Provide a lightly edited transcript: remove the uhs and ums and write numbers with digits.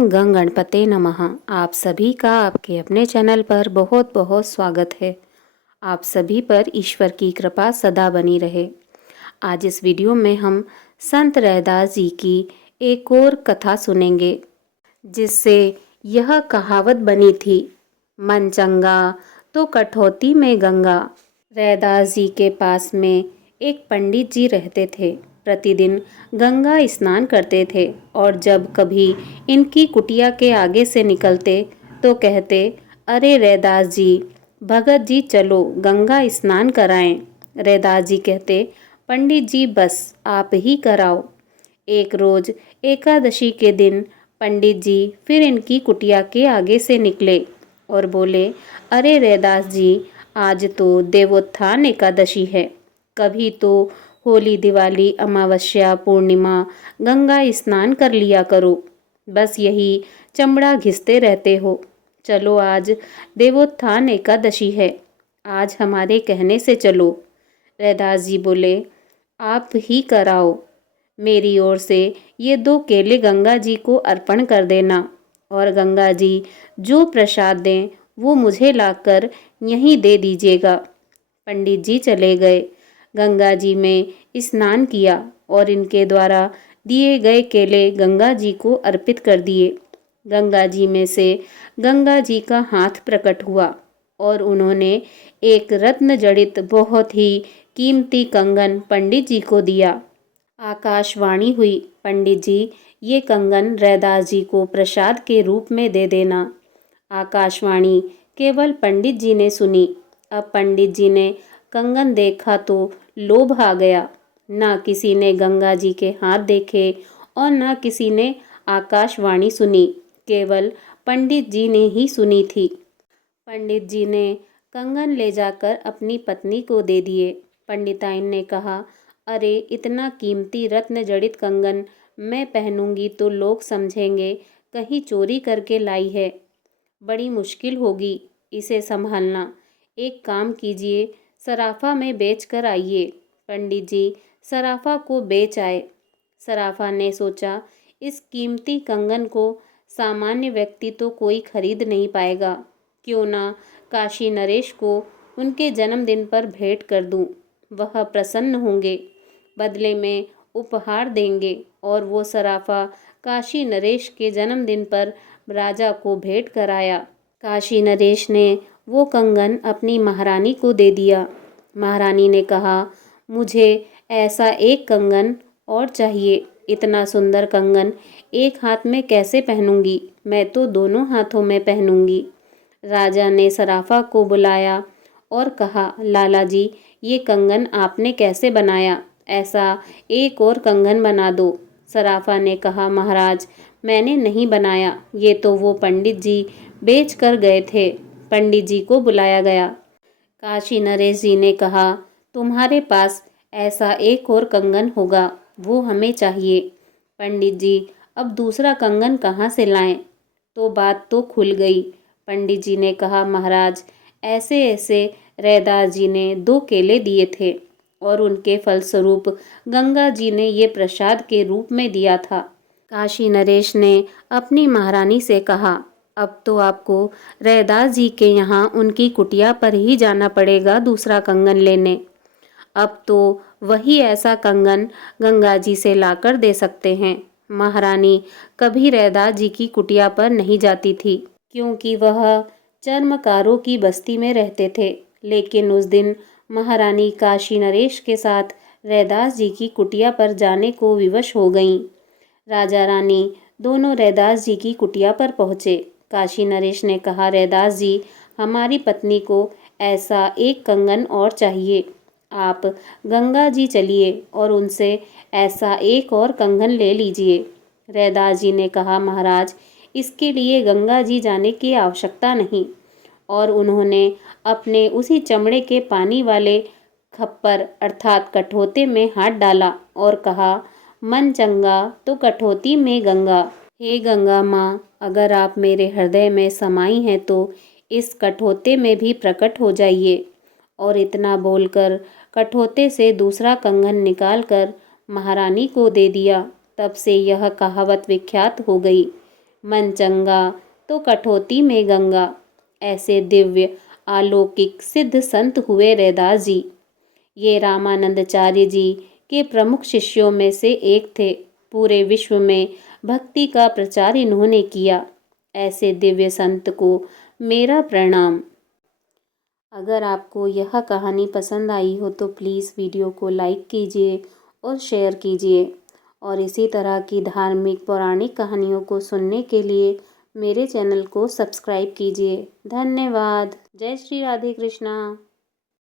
ओम गंग गणपते नमः। आप सभी का आपके अपने चैनल पर बहुत बहुत स्वागत है। आप सभी पर ईश्वर की कृपा सदा बनी रहे। आज इस वीडियो में हम संत रैदास जी की एक और कथा सुनेंगे, जिससे यह कहावत बनी थी, मन चंगा तो कठौती में गंगा। रैदास जी के पास में एक पंडित जी रहते थे। प्रतिदिन गंगा स्नान करते थे और जब कभी इनकी कुटिया के आगे से निकलते तो कहते, अरे रैदास जी, भगत जी चलो गंगा स्नान कराएं। रैदास जी कहते, पंडित जी बस आप ही कराओ। एक रोज एकादशी के दिन पंडित जी फिर इनकी कुटिया के आगे से निकले और बोले, अरे रैदास जी, आज तो देवोत्थान एकादशी है। कभी तो होली, दिवाली, अमावस्या, पूर्णिमा गंगा स्नान कर लिया करो। बस यही चमड़ा घिसते रहते हो। चलो आज देवोत्थान एकादशी है, आज हमारे कहने से चलो। रैदास जी बोले, आप ही कराओ। मेरी ओर से ये 2 केले गंगा जी को अर्पण कर देना और गंगा जी जो प्रसाद दें वो मुझे लाकर यहीं दे दीजिएगा। पंडित जी चले गए, गंगा जी में स्नान किया और इनके द्वारा दिए गए केले गंगा जी को अर्पित कर दिए। गंगा जी में से गंगा जी का हाथ प्रकट हुआ और उन्होंने एक रत्न जड़ित बहुत ही कीमती कंगन पंडित जी को दिया। आकाशवाणी हुई, पंडित जी ये कंगन रैदास जी को प्रसाद के रूप में दे देना। आकाशवाणी केवल पंडित जी ने सुनी। अब पंडित जी ने कंगन देखा तो लोभ आ गया। ना किसी ने गंगा जी के हाथ देखे और ना किसी ने आकाशवाणी सुनी, केवल पंडित जी ने ही सुनी थी। पंडित जी ने कंगन ले जाकर अपनी पत्नी को दे दिए। पंडिताइन ने कहा, अरे इतना कीमती रत्न जड़ित कंगन मैं पहनूंगी तो लोग समझेंगे कहीं चोरी करके लाई है। बड़ी मुश्किल होगी इसे संभालना। एक काम कीजिए, सराफा में बेच कर आइए। पंडित जी सराफा को बेच आए। सराफा ने सोचा, इस कीमती कंगन को सामान्य व्यक्ति तो कोई खरीद नहीं पाएगा, क्यों ना काशी नरेश को उनके जन्मदिन पर भेंट कर दूं। वह प्रसन्न होंगे, बदले में उपहार देंगे और वो सराफा काशी नरेश के जन्मदिन पर राजा को भेंट कराया। काशी नरेश ने वो कंगन अपनी महारानी को दे दिया। महारानी ने कहा, मुझे ऐसा एक कंगन और चाहिए। इतना सुंदर कंगन एक हाथ में कैसे पहनूंगी, मैं तो दोनों हाथों में पहनूंगी। राजा ने सराफा को बुलाया और कहा, लाला जी, ये कंगन आपने कैसे बनाया? ऐसा एक और कंगन बना दो। सराफा ने कहा, महाराज, मैंने नहीं बनाया, ये तो वो पंडित जी बेच कर गए थे। पंडित जी को बुलाया गया। काशी नरेश जी ने कहा, तुम्हारे पास ऐसा एक और कंगन होगा, वो हमें चाहिए। पंडित जी अब दूसरा कंगन कहाँ से लाएं? तो बात तो खुल गई। पंडित जी ने कहा, महाराज, ऐसे ऐसे रैदास जी ने 2 केले दिए थे और उनके फलस्वरूप गंगा जी ने ये प्रसाद के रूप में दिया था। काशी नरेश ने अपनी महारानी से कहा, अब तो आपको रैदास जी के यहाँ उनकी कुटिया पर ही जाना पड़ेगा दूसरा कंगन लेने। अब तो वही ऐसा कंगन गंगा जी से लाकर दे सकते हैं। महारानी कभी रैदास जी की कुटिया पर नहीं जाती थी, क्योंकि वह चर्मकारों की बस्ती में रहते थे। लेकिन उस दिन महारानी काशी नरेश के साथ रैदास जी की कुटिया पर जाने को विवश हो गईं। राजा रानी दोनों रैदास जी की कुटिया पर पहुँचे। काशी नरेश ने कहा, रैदास जी, हमारी पत्नी को ऐसा एक कंगन और चाहिए। आप गंगा जी चलिए और उनसे ऐसा एक और कंगन ले लीजिए। रैदास जी ने कहा, महाराज, इसके लिए गंगा जी जाने की आवश्यकता नहीं। और उन्होंने अपने उसी चमड़े के पानी वाले खप्पर अर्थात कठोते में हाथ डाला और कहा, मन चंगा तो कठौती में गंगा। हे गंगा माँ, अगर आप मेरे हृदय में समाई हैं तो इस कठोते में भी प्रकट हो जाइए। और इतना बोलकर कठोते से दूसरा कंगन निकालकर महारानी को दे दिया। तब से यह कहावत विख्यात हो गई, मन चंगा तो कठौती में गंगा। ऐसे दिव्य अलौकिक सिद्ध संत हुए रैदास जी। ये रामानंदाचार्य जी के प्रमुख शिष्यों में से एक थे। पूरे विश्व में भक्ति का प्रचार इन्होंने किया। ऐसे दिव्य संत को मेरा प्रणाम। अगर आपको यह कहानी पसंद आई हो तो प्लीज़ वीडियो को लाइक कीजिए और शेयर कीजिए, और इसी तरह की धार्मिक पौराणिक कहानियों को सुनने के लिए मेरे चैनल को सब्सक्राइब कीजिए। धन्यवाद। जय श्री राधे कृष्णा।